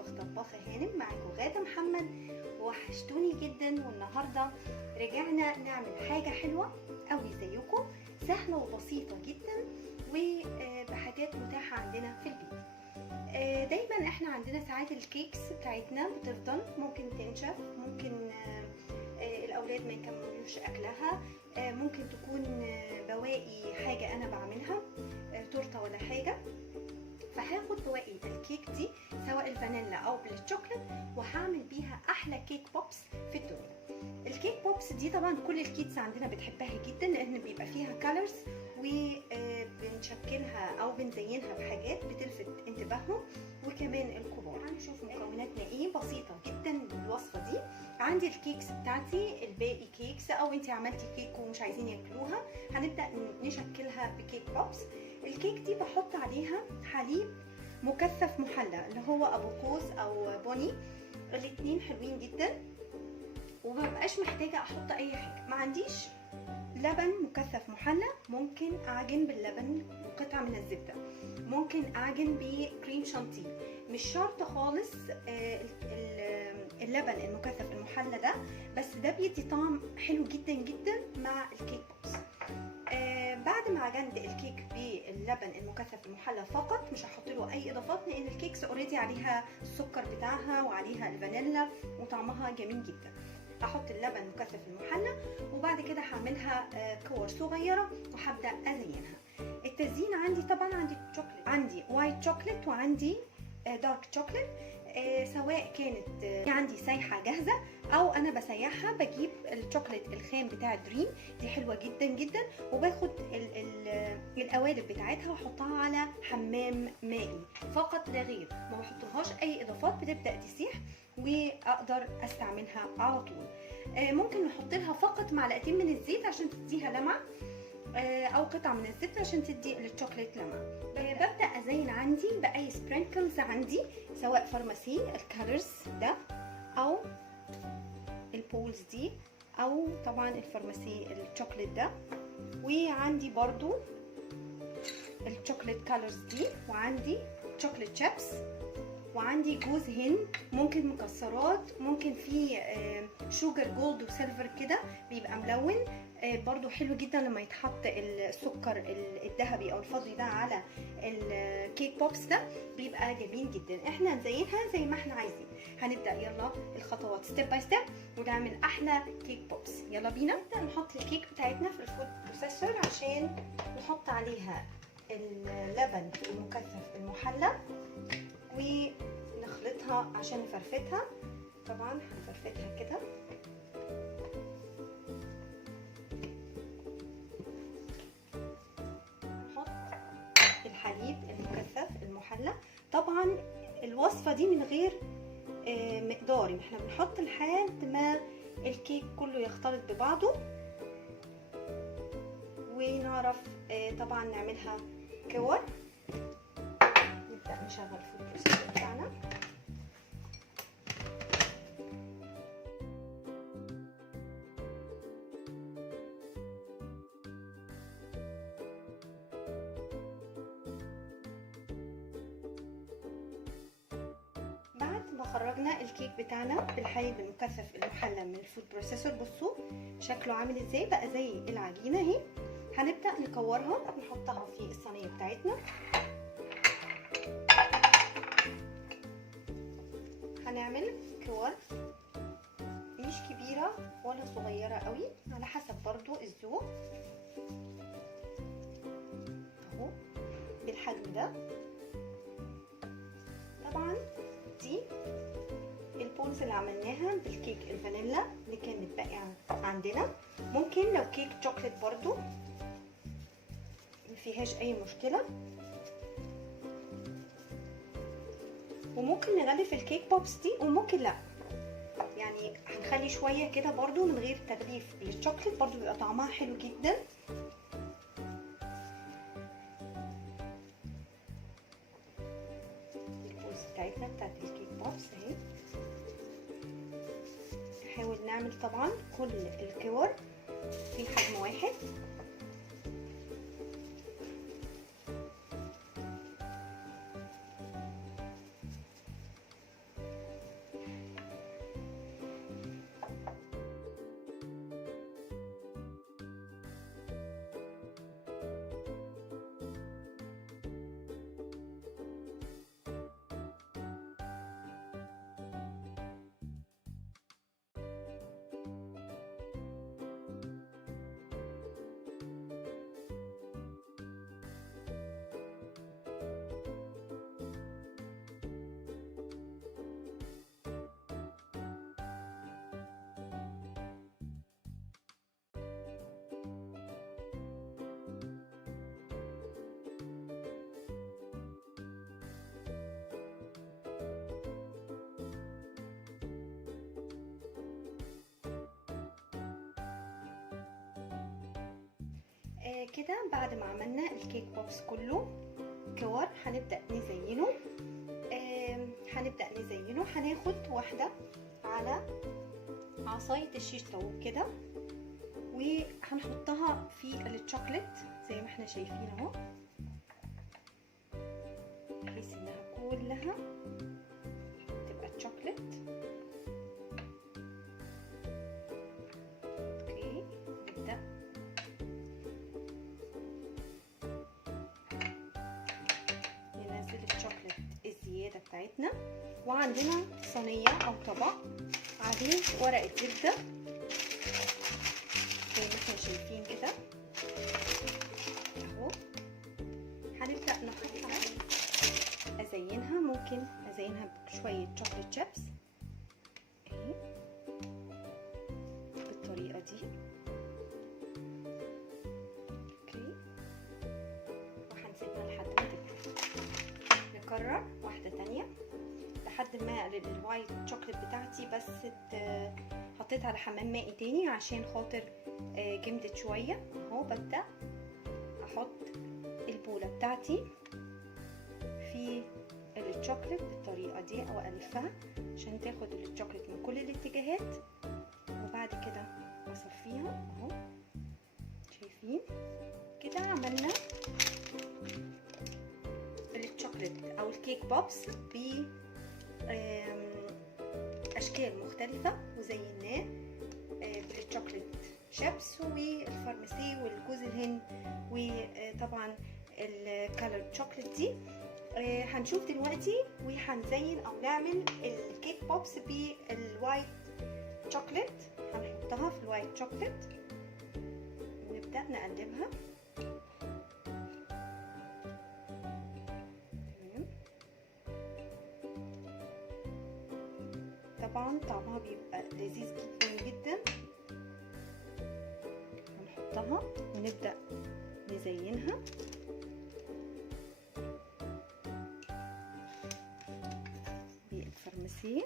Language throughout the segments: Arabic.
مطبخ طباخة هانم، معاكم غادة محمد. وحشتوني جدا، والنهاردة رجعنا نعمل حاجة حلوة قوي زيكم، سهلة وبسيطة جدا وبحاجات متاحة عندنا في البيت. دايما احنا عندنا ساعات الكيكس بتاعتنا بتفضل ممكن تنشف، ممكن الاولاد ما يكملوش اكلها، ممكن تكون بواقي حاجة انا بعملها، تورته ولا حاجة. فهاخد بواقي الكيك دي سواء الفانيلا او بالشوكليت وهعمل بيها احلى كيك بوبس في الدنيا. الكيك بوبس دي طبعا كل الكيدز عندنا بتحبها جدا لان بيبقى فيها كالرز، وبنشكلها او بنزينها بحاجات بتلفت انتباههم وكمان الكبار. هنشوف مكوناتنا ايه، بسيطه جدا الوصفه دي. عندي الكيكس بتاعتي الباقي كيكس، او انت عملتي كيك ومش عايزين ياكلوها، هنبدا نشكلها بكيك بوبس. الكيك دي بحط عليها حليب مكثف محلى اللي هو ابو كوز او بني، الاتنين حلوين جدا ومبقاش محتاجه احط اي حاجه. ما عنديش لبن مكثف محلى، ممكن اعجن باللبن وقطعه من الزبده، ممكن اعجن بكريم شانتيه، مش شرط خالص اللبن المكثف المحلى ده، بس ده بيدي طعم حلو جدا جدا مع الكيك بوبس. بعد ما عجنت الكيك باللبن المكثف المحلى فقط، مش هحط له اي اضافات لان الكيكس اوريدي عليها السكر بتاعها وعليها الفانيلا وطعمها جميل جدا. هحط اللبن المكثف المحلى وبعد كده هعملها كور صغيره وهبدا ازينها. التزيين عندي طبعا عندي شوكليت، عندي وايت شوكليت وعندي دارك شوكليت، سواء كانت عندي سايحه جاهزه او انا بسيحها. بجيب الشوكليت الخام بتاع دريم، دي حلوه جدا جدا، وباخد القوالب بتاعتها واحطها على حمام مائي فقط لا غير، ما بحطلهاش اي اضافات، بتبدا تسيح واقدر استعملها على طول. ممكن نحط لها فقط معلقتين من الزيت عشان تديها لمعه، او قطعه من الزيت عشان تدي للشوكليت لمعه. ببدا ازين عندي باي سبرينكلز عندي، سواء فارماسي الكالرز ده او البولز دي، او طبعا الفارماسي الشوكليت ده، وعندي برضو الشوكليت كالرز دي، وعندي شوكليت شيبس، وعندي جوز هند، ممكن مكسرات، ممكن في شوجر جولد وسيلفر كده بيبقى ملون، برضو حلو جدا لما يتحط السكر الذهبي او الفضي ده على الكيك بوبس ده بيبقى جميل جدا. احنا هنزينها زي ما احنا عايزين. هنبدا يلا الخطوات ستيب باي ستيب ونعمل احلى كيك بوبس. يلا بينا نبدا نحط الكيك بتاعتنا في الفود بروسيسور عشان نحط عليها اللبن المكثف المحلى ونخلطها عشان نفرفتها. طبعا هنفرفتها كده، نحط الحليب المكثف المحلى. طبعا الوصفة دي من غير مقدار، احنا بنحط لحد ما الكيك كله يختلط ببعضه ونعرف طبعا نعملها كور. نبدأ نشغل في البروسيسور بتاعنا. بعد ما خرجنا الكيك بتاعنا بالحليب المكثف المحلى من الفود بروسيسور، بصوا شكله عامل ازاي، بقى زي العجينه اهي. هنبدأ نكورها نحطها في الصينيه بتاعتنا. هنعمل كور مش كبيرة ولا صغيرة قوي، على حسب برضو الذوق، اهو بالحجم ده. طبعا دي البولز اللي عملناها بالكيك الفانيلا اللي كان متبقي عندنا. ممكن لو كيك شوكليت برضو مفيهاش اي مشكلة، وممكن نغلف الكيك بوبس دي وممكن لا، يعني هنخلي شويه كده برضو من غير تغليف للشوكليت، برضو بيبقى طعمها حلو جدا. البولز بتاعتنا بتاعت الكيك بوبس اهي. نحاول نعمل طبعا كل الكور في حجم واحد. كده بعد ما عملنا الكيك بوبس كله كور، هنبدأ نزينه. هناخد واحدة على عصاية الشيش طاووق كده، وهنحطها في الشوكليت زي ما احنا شايفين اهو، بحيث انها كلها تبقى شوكليت. اوكي، نبدأ ننزل الشوكليت الزيادة بتاعتنا، وعندنا صينية او طبق عليه ورقة زبدة زي ما احنا شايفين كده اهو. هنبدأ نحطها، ازينها، ممكن ازينها بشوية شوكليت شيبس اهي بالطريقة دي. اوكي، وهنسيبها لحد ما تبرد. نكرر واحدة تانية لحد ما الوايت شوكليت بتاعتي بس حطيتها على حمام مائي تاني عشان خاطر جمدت شوية اهو. ببدأ احط البولة بتاعتي في الشوكليت بالطريقة دي او الفها عشان تاخد الشوكليت من كل الاتجاهات، وبعد كده اصفيها اهو. شايفين كده عملنا الشوكليت او الكيك بوبس باشكال مختلفة، وزيناه بالشوكليت شيبس والفارماسي والجوز الهند وطبعا الكالر شوكليت دي. هنشوف دلوقتي وهنزين او نعمل الكيك بوبس بالوايت شوكليت. هنحطها في الوايت شوكليت ونبدأ نقلبها. طبعا طعمها بيبقى لذيذ جدا جدا. هنحطها ونبدأ نزينها بالفارماسي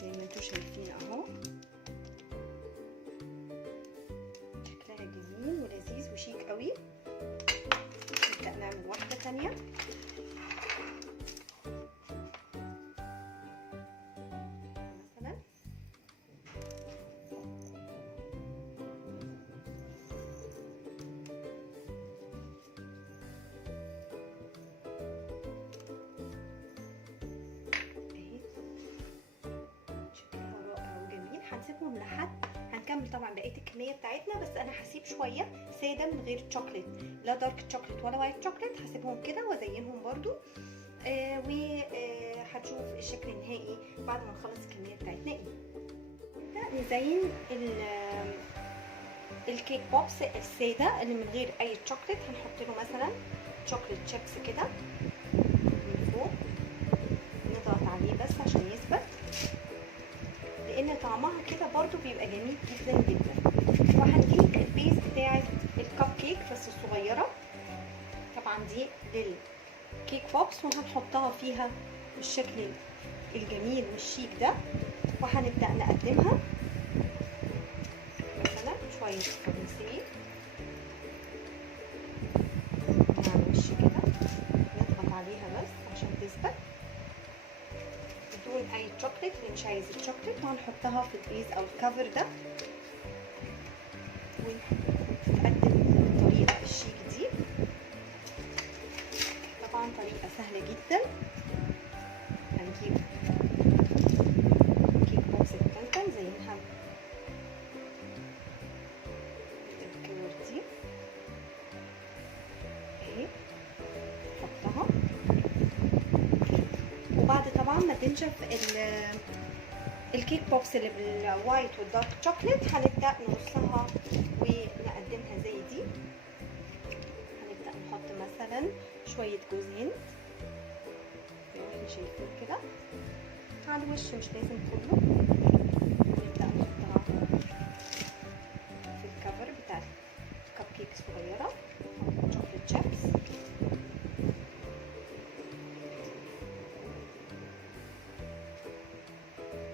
زي ما انتوا شايفين اهو. شكلها جميل ولذيذ وشيك قوي. نبدأ نعمل واحدة تانية. هنسيبهم لحد هنكمل طبعا بقيه الكميه بتاعتنا، بس انا هسيب شويه ساده من غير شوكليت، لا دارك شوكليت ولا وايت شوكليت. هسيبهم كده وازينهم برضو وهنشوف الشكل النهائي بعد ما نخلص الكميه بتاعتنا ايه. نبدا نزين الكيك بوبس الساده اللي من غير اي شوكليت. هنحط له مثلا شوكليت شيبس كده من فوق، نضغط عليه بس عشان يثبت، لان طعمها كده برضو بيبقى جميل جدا جدا. وهنجيب البيز بتاعه الكب كيك بس الصغيره، طبعا دي للكيك بوبس، وهنحطها فيها بالشكل الجميل والشيك ده. وهنبدا نقدمها مثلا شويه فرنسي على الوش كده، نضغط عليها بس عشان تثبت بدون اي شوكليت اللي مش عايز الشوكليت. وهنحطها في البيز او الكفر ده وتتقدم بالطريقه الشيك دي. طبعا طريقه سهله جدا. هنجيب كيك بوبس الكنكن زينها بالكور دي اهي، نحطها. وبعد طبعا ما تنشف الكيك بوبس اللي بالوايت والدارك شوكليت هنبدأ نقصها ونقدمها زي دي. هنبدأ نحط مثلا شوية جوز هند زي ما احنا شايفين كده على الوش، مش لازم كله. هنبدأ نحطها في الكفر بتاع الكب كيك صغيرة شوكليت شيبس.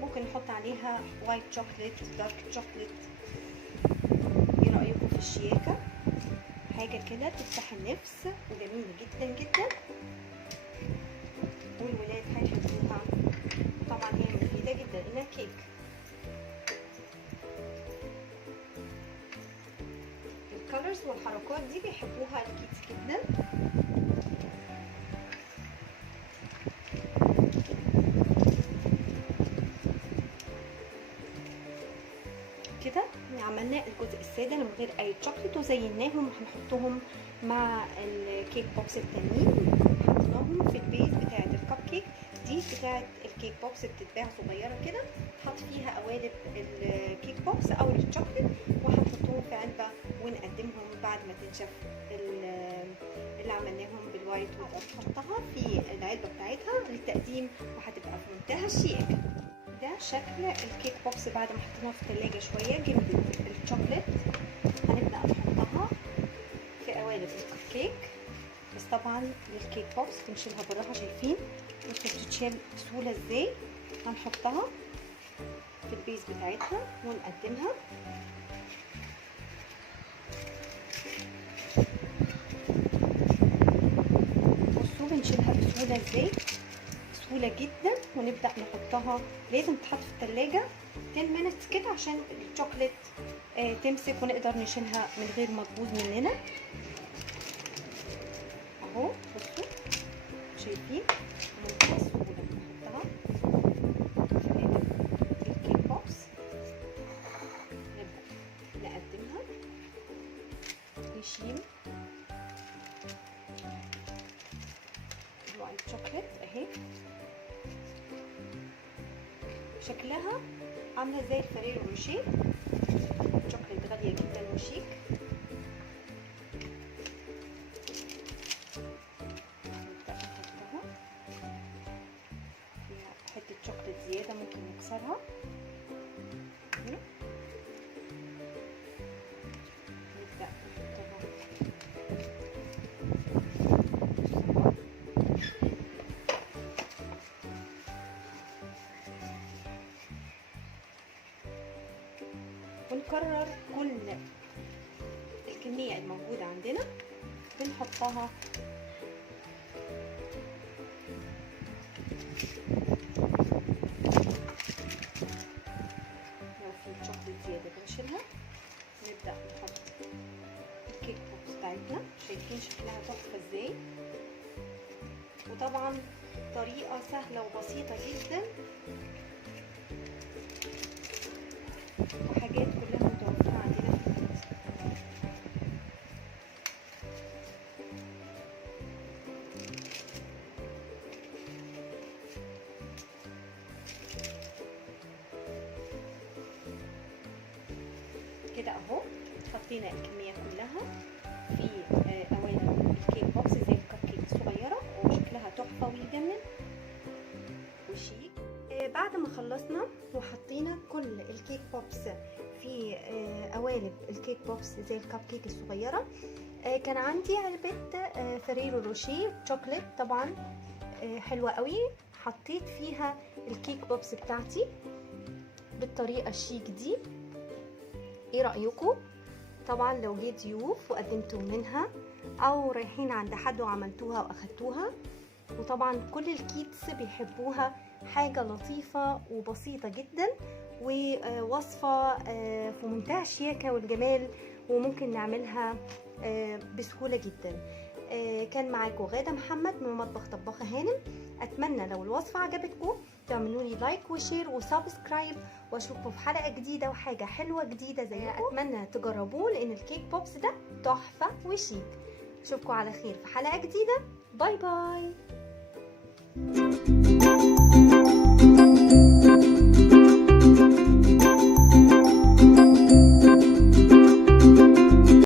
ممكن نحط عليها وايت شوكليت دارك شوكليت، ايه رأيكم في الشياكة؟ حاجة كده تفتح النفس وجميلة جدا جدا، والولاد هيحبوها. طبعا هي مفيدة جدا، انها كيك. الكالرز والحركات دي بيحبوها الكيدز جدا. كده عملنا الجزء السادة من غير اي شوكليت وزيناهم، وهنحطهم مع الكيك بوكس التانيين. حطيناهم في البيز بتاعه الكب كيك دي، بتاعه الكيك بوكس بتتباع صغيره كده، تحط فيها قوالب الكيك بوكس او الشوكليت، وهنحطهم في علبه ونقدمهم بعد ما تنشف اللي عملناهم بالوايت وود. هنحطها في العلبه بتاعتها للتقديم، وهتبقى في منتهى الشيك. ده شكل الكيك بوكس بعد ما حطيناها في الثلاجه شويه. جبنا الشوكليت، هنبدا نحطها في قوالب الكب كيك، بس طبعا للكيك بوكس بنشيلها براها. شايفين بتتشال بسهوله ازاي؟ هنحطها في البيز بتاعتها ونقدمها. بصوا بنشيلها بسهوله ازاي، بسهوله جدا. ونبدا نحطها، لازم تتحط في الثلاجه 10 minutes كده عشان الشوكليت تمسك ونقدر نشيلها من غير ما تبوظ مننا. اهو بصوا شايفين منتهى السهوله. نحطها في الكيك بوكس، نبدا نقدمها، نشيل الوايت شوكليت اهي. شكلها عامله زي الفريرو روشيه، شوكليت غاليه جدا وشيك. نبدا نحطها فيها حته شوكليت زياده، ممكن نكسرها. نبدا نحطها ونكرر كل الكمية الموجودة عندنا، بنحطها لو في شوكليت زيادة بنشيلها. نبدأ نحط الكيك بوكس بتاعتنا. شايفين شكلها تحفة ازاي؟ وطبعا طريقة سهلة وبسيطة جدا، وحاجات كلها متوفرة عندنا في البيت. كده اهو حطينا الكمية كلها في قوالب الكيك بوكس زي الكب كيك الصغيرة، وشكلها تحفة ويجنن وشيك. بعد ما خلصنا وحطينا كل الكيك بوكس في قوالب الكيك بوكس زي الكب كيك الصغيرة، كان عندي علبة فريرو روشيه شوكليت طبعا حلوة قوي. حطيت فيها الكيك بوكس بتاعتي بالطريقة الشيك دي. ايه رأيكم؟ طبعا لو جيت ضيوف وقدمتوا منها، او رايحين عند حد وعملتوها واخدتوها. وطبعا كل الكيدز بيحبوها، حاجة لطيفة وبسيطة جدا، ووصفة في منتهى الشياكة والجمال، وممكن نعملها بسهولة جدا. كان معاكم غادة محمد من مطبخ طباخة هانم. اتمنى لو الوصفة عجبتكم تعملوا لي لايك وشير وسبسكرايب، واشوفكم في حلقة جديدة وحاجة حلوة جديدة زيكم. اتمنى تجربوه لان الكيك بوبس ده تحفة وشيك. اشوفكم على خير في حلقة جديدة. باي باي.